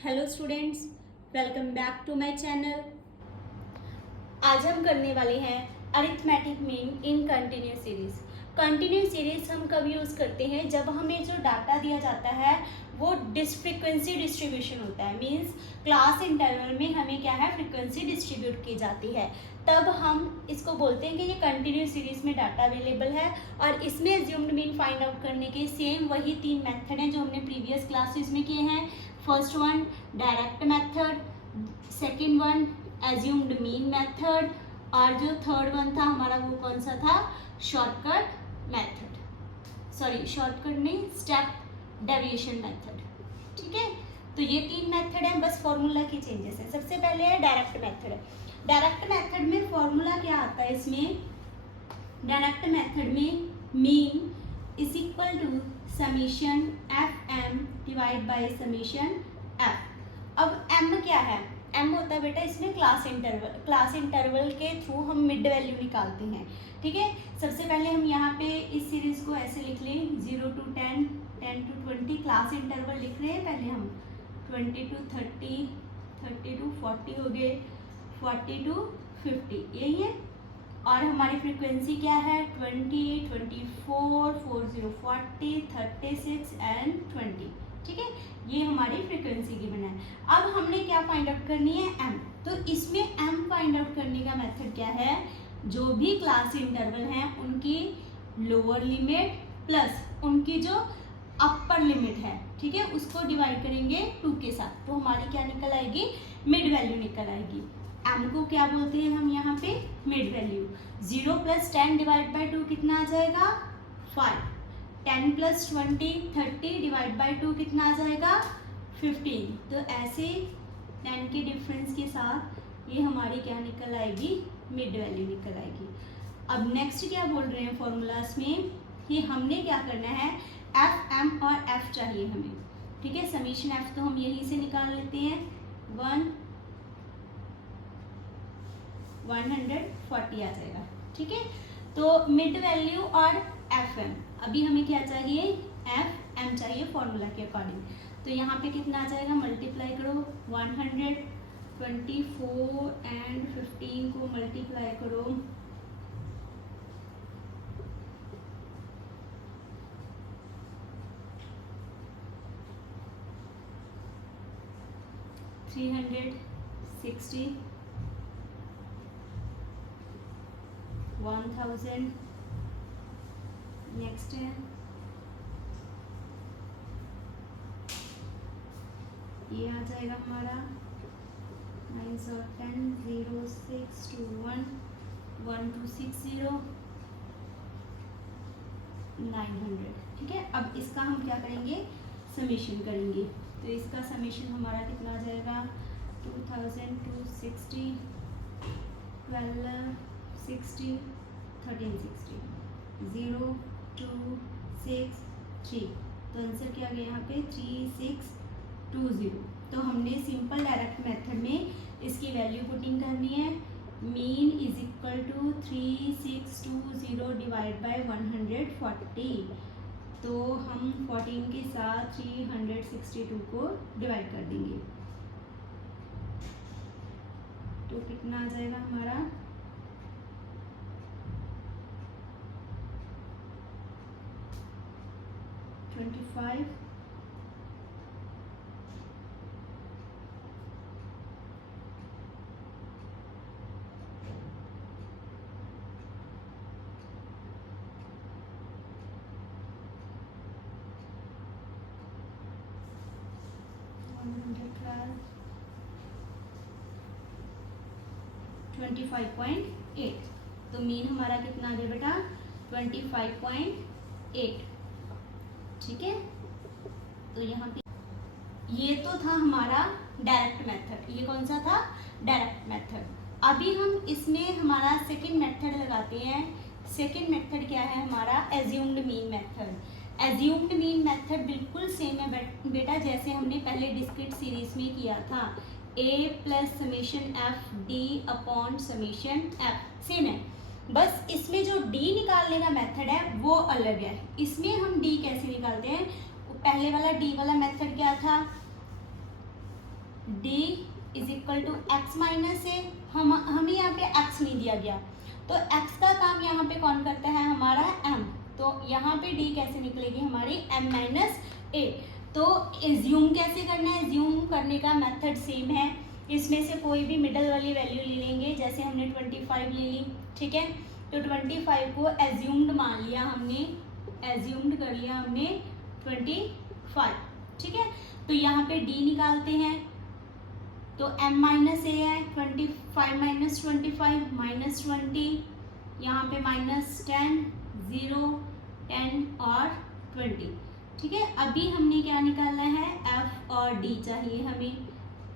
Hello students, welcome back to my channel. आज हम करने वाले हैं arithmetic mean in continuous series. Continuous series हम कब यूज़ करते हैं? जब हमें जो डाटा दिया जाता है वो फ्रीक्वेंसी डिस्ट्रीब्यूशन होता है। मींस क्लास इंटरवल में हमें क्या है, फ्रीक्वेंसी डिस्ट्रीब्यूट की जाती है, तब हम इसको बोलते हैं कि ये कंटिन्यूस सीरीज में डाटा अवेलेबल है। और इसमें एज्यूम्ड मीन फाइंड आउट करने के सेम वही 3 मेथड हैं जो हमने प्रीवियस क्लासेस में किए हैं। First one direct method, second one assumed mean method, और जो थर्ड वन था हमारा वो कौन सा था, शॉर्टकट मेथड, सॉरी शॉर्टकट नहीं, स्टेप डेविएशन मेथड। ठीक है, तो ये 3 मेथड हैं, बस फॉर्मूला की चेंजेस है। सबसे पहले है डायरेक्ट मेथड। डायरेक्ट मेथड में फॉर्मूला क्या आता है? इसमें डायरेक्ट मेथड में mean is equal to summation F M divide by summation F. अब एम क्या है? एम होता है बेटा इसमें क्लास इंटरवल के थ्रू हम मिड वैल्यू निकालते हैं। ठीक है, सबसे पहले हम यहाँ पे इस सीरीज को ऐसे लिख लें, 0 to 10, 10 to 20 क्लास इंटरवल लिख रहे हैं पहले हम, 20 to 30, 30 to 40 हो गए, 40 to 50, यही है। और हमारी फ्रीक्वेंसी क्या है? 20, 24, 40, 40, 36 एंड 20। ठीक है, ये हमारी फ्रीक्वेंसी की बना है। अब हमने क्या फाइंड आउट करनी है? एम। तो इसमें एम फाइंड आउट करने का मेथड क्या है? जो भी क्लास इंटरवल हैं उनकी लोअर लिमिट प्लस उनकी जो अपर लिमिट है, ठीक है, उसको डिवाइड करेंगे 2 के साथ, तो हमारी क्या निकल आएगी? मिड वैल्यू निकल आएगी। एम को क्या बोलते हैं हम यहाँ पे? Mid value. 0 + 10 डिवाइड बाई 2 कितना आ जाएगा? 5। 10 + 20, 30 डिवाइड बाई 2 कितना आ जाएगा? 15। तो ऐसे 10 के डिफरेंस के साथ ये हमारी क्या निकल आएगी? मिड वैल्यू निकल आएगी। अब नेक्स्ट क्या बोल रहे हैं फॉर्मूलाज में कि हमने क्या करना है? एफ एम और एफ चाहिए हमें। ठीक है, समीशन एफ तो हम यहीं से निकाल लेते हैं, 140 आ जाएगा। ठीक है, तो मिड वैल्यू और एफ एम, अभी हमें क्या चाहिए? एफ एम चाहिए फॉर्मूला के अकॉर्डिंग। तो यहाँ पे कितना आ जाएगा? मल्टीप्लाई करो, 100, 24 एंड 15 को मल्टीप्लाई करो, 360, 1000। नेक्स्ट है ये आ जाएगा हमारा 9 और 10, 0, 6, 2, 1, 1, 2, 6, 0, 900। ठीक है, अब इसका हम क्या करेंगे? समेशन करेंगे। तो इसका समेशन हमारा कितना आ जाएगा? 2260, 12, 60, 1360, 0, 2, 6, 3। तो आंसर क्या आ गया यहाँ पे? 3620। तो हमने सिंपल डायरेक्ट मेथड में इसकी वैल्यू पुटिंग करनी है। Mean is equal to 3620 divide by 140। तो हम 14 के साथ 362 को डिवाइड कर देंगे, तो कितना आ जाएगा हमारा? 25, 25.8। तो मीन हमारा कितना आ गया बेटा? 25.8। ठीक है, तो यहाँ पे ये तो था हमारा डायरेक्ट मेथड। ये कौन सा था? Direct method. अभी हम इसमें हमारा सेकंड मेथड लगाते हैं। सेकंड मेथड क्या है हमारा? Assumed mean method. Assumed mean method बिल्कुल सेम है बेटा, जैसे हमने पहले डिस्क्रीट सीरीज में किया था, a + summation F D upon summation F, same है। बस इसमें जो d निकालने का मेथड है वो अलग है। इसमें हम d कैसे निकालते हैं? पहले वाला d वाला मेथड क्या था? d is equal to x minus A. हमें यहाँ पे x नहीं दिया गया, तो x का काम यहाँ पे कौन करता है, हमारा m। तो यहाँ पे d कैसे निकलेगी हमारी, m माइनस ए। तो एज्यूम कैसे करना है, एज्यूम करने का मेथड सेम है। इसमें से कोई भी मिडल वाली वैल्यू ले लेंगे, जैसे हमने 25 ले ली, ठीक है। तो 25 को एज्यूम्ड मान लिया हमने, एज्यूम्ड कर लिया हमने 25, ठीक है। तो यहाँ पे d निकालते हैं, तो m माइनस ए है, 25 माइनस 25 माइनस 20, यहाँ पे माइनस 10, 0, 10 और 20, ठीक है। अभी हमने क्या निकालना है, f और d चाहिए हमें,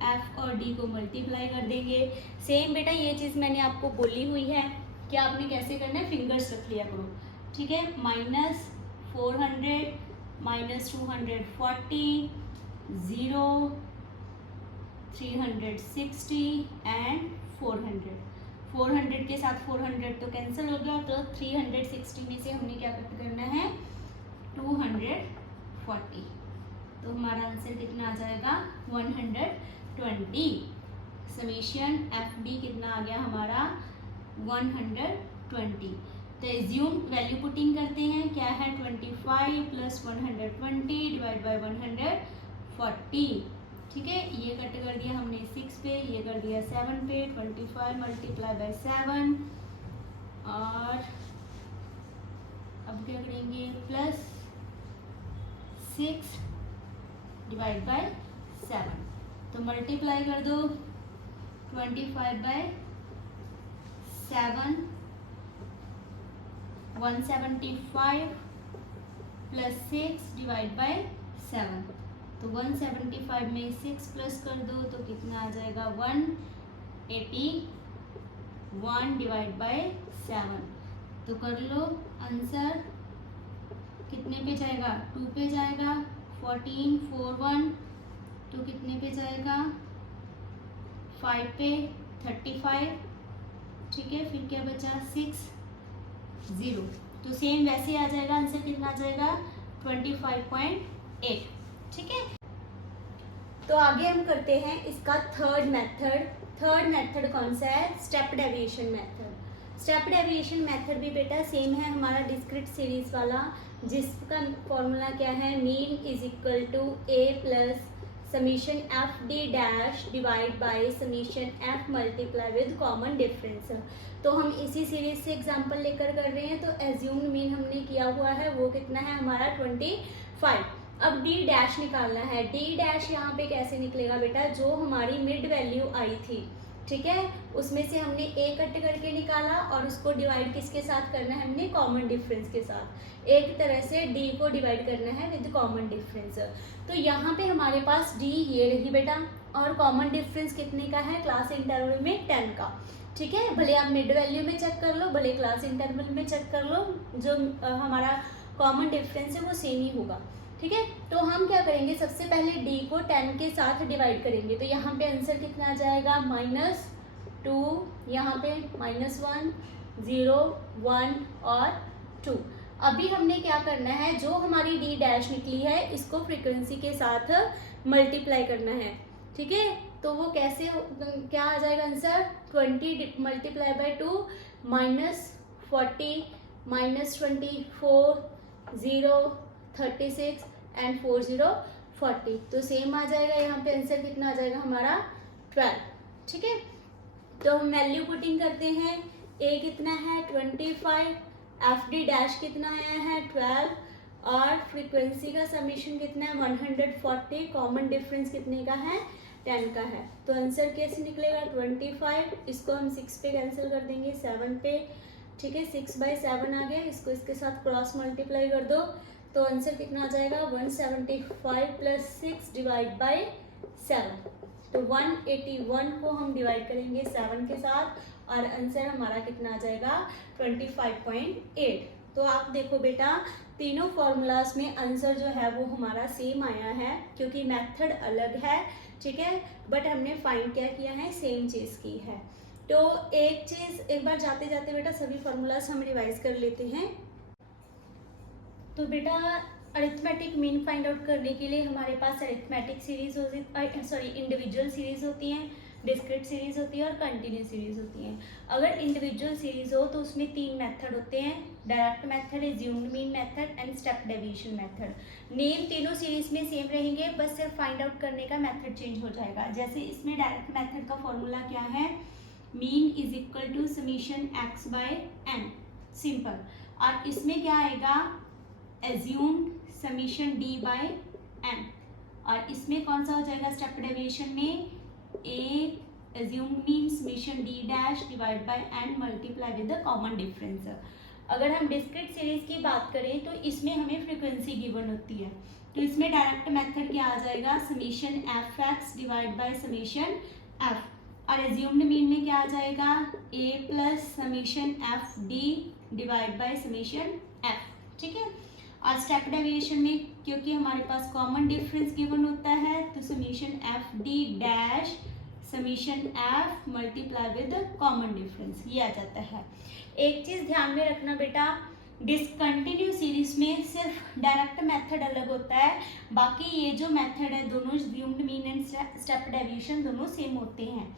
f और d को मल्टीप्लाई कर देंगे। सेम बेटा ये चीज़ मैंने आपको बोली हुई है कि आपने कैसे करना है, फिंगर्स रख लिया करो, ठीक है। माइनस 400 माइनस 240, 0, 360 एंड 400 के साथ 400 तो कैंसिल हो गया, तो 360 में से हमने क्या कट करना है, 240। तो हमारा आंसर कितना आ जाएगा, 120। समेशन एफ बी कितना आ गया हमारा, 120। तो एज्यूम वैल्यू पुटिंग करते हैं, क्या है 25 प्लस 120 डिवाइड बाई 140, ठीक है। ये कट कर दिया हमने 6 पे, ये कर दिया 7 पे, 25 मल्टीप्लाई बाई 7 और अब क्या करेंगे, प्लस 6 डिवाइड बाई 7, तो मल्टीप्लाई कर दो 25 बाई 7, 175 प्लस 6 डिवाइड बाई 7, तो 175 में 6 प्लस कर दो तो कितना आ जाएगा, 181 डिवाइड बाई 7, तो कर लो आंसर कितने पे जाएगा, 2 पे जाएगा, 14 4 1, तो कितने पे जाएगा, 5 पे 35, ठीक है। फिर क्या बचा, 6 0, तो सेम वैसे आ जाएगा, आंसर कितना आ जाएगा, 25.8, ठीक है। तो आगे हम करते हैं इसका थर्ड मेथड कौन सा है, step deviation method. Step deviation method भी बेटा सेम है हमारा डिस्क्रीट सीरीज वाला, जिसका फॉर्मूला क्या है, mean is equal to A plus summation F D dash divide by summation F multiply with common difference. तो हम इसी सीरीज से एग्जांपल लेकर कर रहे हैं, तो एज्यूम्ड मीन हमने किया हुआ है वो कितना है हमारा 25। अब डी डैश निकालना है, डी डैश यहाँ पे कैसे निकलेगा बेटा, जो हमारी मिड वैल्यू आई थी, ठीक है, उसमें से हमने ए कट करके निकाला और उसको डिवाइड किसके साथ करना है हमने, कॉमन डिफरेंस के साथ। एक तरह से डी को डिवाइड करना है विद कॉमन डिफरेंस। तो यहाँ पे हमारे पास डी ये रही बेटा, और कॉमन डिफरेंस कितने का है, क्लास इंटरवल में 10 का, ठीक है। भले आप मिड वैल्यू में चेक कर लो, भले क्लास इंटरवल में चेक कर लो, जो हमारा कॉमन डिफरेंस है वो सेम ही होगा, ठीक है। तो हम क्या करेंगे, सबसे पहले d को 10 के साथ डिवाइड करेंगे, तो यहाँ पे आंसर कितना आ जाएगा, -2, यहाँ पे -1 0 1 और 2। अभी हमने क्या करना है, जो हमारी d डैश निकली है इसको फ्रीक्वेंसी के साथ मल्टीप्लाई करना है, ठीक है। तो वो कैसे, क्या आ जाएगा आंसर, 20 मल्टीप्लाई बाई 2 -40 -24 0 36 एंड 40 40, तो सेम आ जाएगा, यहाँ पे आंसर कितना आ जाएगा हमारा 12, ठीक है। तो हम वैल्यू पुटिंग करते हैं, ए कितना है 25, एफ डी डैश कितना आया है 12, और फ्रीक्वेंसी का समीशन कितना है 140, कॉमन डिफरेंस कितने का है 10 का है। तो आंसर कैसे निकलेगा 25, इसको हम 6 पे कैंसिल कर देंगे 7 पे, ठीक है। 6 बाई 7 आ गया, इसको इसके साथ क्रॉस मल्टीप्लाई कर दो, तो आंसर कितना आ जाएगा 175 प्लस 6 डिवाइड बाई 7, तो 181 को हम डिवाइड करेंगे 7 के साथ, और आंसर हमारा कितना आ जाएगा 25.8। तो आप देखो बेटा, तीनों फॉर्मूलाज में आंसर जो है वो हमारा सेम आया है, क्योंकि मेथड अलग है, ठीक है, बट हमने फाइंड क्या किया है, सेम चीज़ की है। तो एक चीज़ एक बार जाते जाते बेटा सभी फॉर्मूलाज हम रिवाइज कर लेते हैं। तो बेटा अरिथमेटिक मीन फाइंड आउट करने के लिए हमारे पास अरिथमेटिक सीरीज इंडिविजुअल सीरीज होती हैं, डिस्क्रीट सीरीज होती है और कंटिन्यूस सीरीज होती हैं। अगर इंडिविजुअल सीरीज हो तो उसमें 3 मेथड होते हैं, direct method, assumed mean method and step deviation method. Name तीनों सीरीज में सेम रहेंगे, बस सिर्फ फाइंड आउट करने का मेथड चेंज हो जाएगा। जैसे इसमें डायरेक्ट मेथड का फॉर्मूला क्या है, mean is equal to summation x by n, simple. और इसमें क्या आएगा, assumed summation d by n. और इसमें कौन सा हो जाएगा, स्टेप डेविएशन में A assumed mean summation d dash divide by n multiply with the common difference. अगर हम डिस्क्रीट सीरीज की बात करें तो इसमें हमें फ्रीक्वेंसी गिवन होती है, तो इसमें डायरेक्ट मेथड क्या आ जाएगा, summation f x divide by summation f. और एज्यूम्ड मीन में क्या आ जाएगा, A plus summation F d divide by summation f, ठीक है। और स्टेप डेविएशन में क्योंकि हमारे पास कॉमन डिफरेंस गिवन होता है तो summation F D dash summation F multiply with common difference, ये आ जाता है। एक चीज़ ध्यान में रखना बेटा, डिसकंटिन्यू सीरीज में सिर्फ डायरेक्ट मेथड अलग होता है, बाकी ये जो मेथड है दोनों assumed mean and step deviation दोनों सेम होते हैं।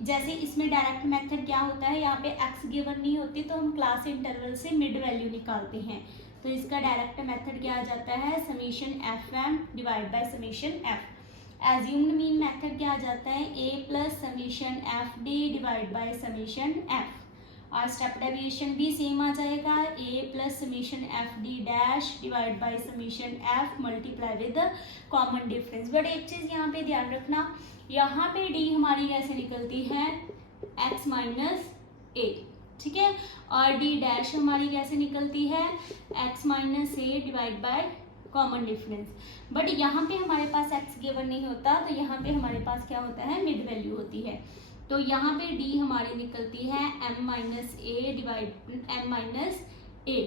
जैसे इसमें डायरेक्ट मेथड क्या होता है, यहाँ पे एक्स गिवन नहीं होती तो हम क्लास इंटरवल से मिड वैल्यू निकालते हैं, तो इसका डायरेक्ट मेथड क्या आ जाता है, summation F M divide by summation f. Assumed mean method क्या आ जाता है, A plus summation F d divide by summation f. और स्टेप डेविएशन भी सेम आ जाएगा, A plus summation F D dash divide by summation F multiply with common difference. But एक चीज़ यहाँ पे ध्यान रखना, यहाँ पे डी हमारी कैसे निकलती है, एक्स माइनस ए, ठीक है। और डी डैश हमारी कैसे निकलती है, x minus A divide by common difference. But यहाँ पे हमारे पास एक्स गिवन नहीं होता, तो यहाँ पे हमारे पास क्या होता है, मिड वैल्यू होती है। तो यहाँ पे डी हमारी निकलती है एम माइनस ए डिवाइड एम माइनस ए।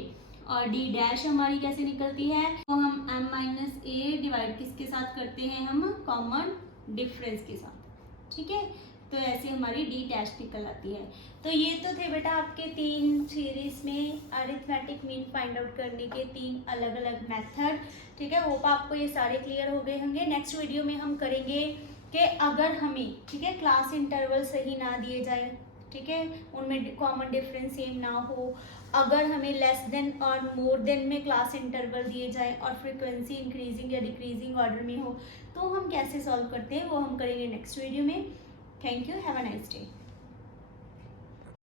और डी डैश हमारी कैसे निकलती है, तो हम एम माइनस ए डिवाइड किसके साथ करते हैं, हम कॉमन डिफरेंस के साथ, ठीक है। तो ऐसे हमारी डी डैश निकल आती है। तो ये तो थे बेटा आपके 3 सीरीज में अरिथमेटिक मीन फाइंड आउट करने के 3 अलग अलग मेथड, ठीक है। होप आपको ये सारे क्लियर हो गए होंगे। नेक्स्ट वीडियो में हम करेंगे कि अगर हमें, ठीक है, क्लास इंटरवल सही ना दिए जाए, ठीक है, उनमें कॉमन डिफरेंस सेम ना हो, अगर हमें लेस देन और मोर देन में क्लास इंटरवल दिए जाए और फ्रीक्वेंसी इंक्रीजिंग या डिक्रीजिंग ऑर्डर में हो, तो हम कैसे सॉल्व करते हैं वो हम करेंगे नेक्स्ट वीडियो में। Thank you, have a nice day.